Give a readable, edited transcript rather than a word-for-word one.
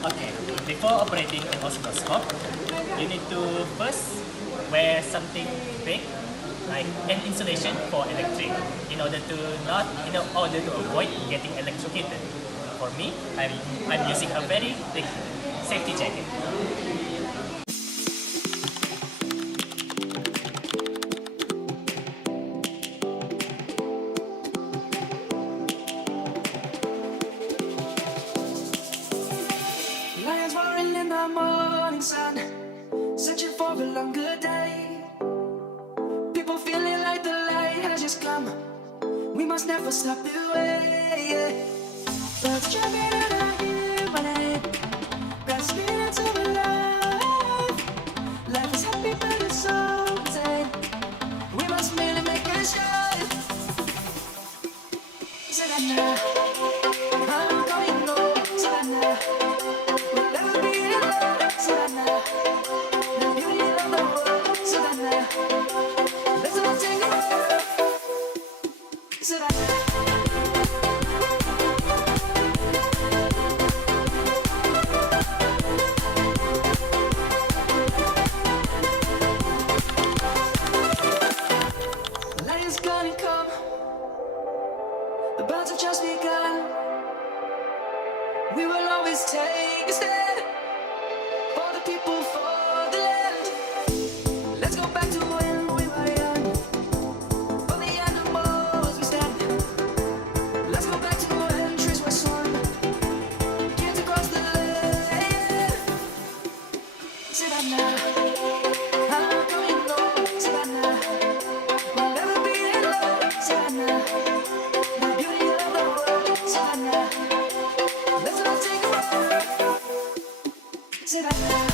Okay, before operating an oscilloscope, you need to first wear something big, like an insulation for electric, in order to avoid getting electrocuted. For me, I'm using a very big safety jacket. Lions roaring in the morning sun, searching for a longer day. People feeling like the light has just come. We must never stop the way. Birds jumping and I hear my name, grasping into the life. Life is happy but it's so insane. We must merely make it shine. Savannah, I'm going home. Savannah, we'll never be alone. Savannah, the beauty of the world. Savannah, let's all take a walk. Savannah. Gonna come. The birds have just begun. We will always take a stand for the people, for the land. Let's go back to when we were young. For the animals we stand. Let's go back to when trees were swung. Kids across the land. Savannah, I'm coming home. Savannah. Savannah, the beauty of the world. Savannah, let's all take a walk. Savannah.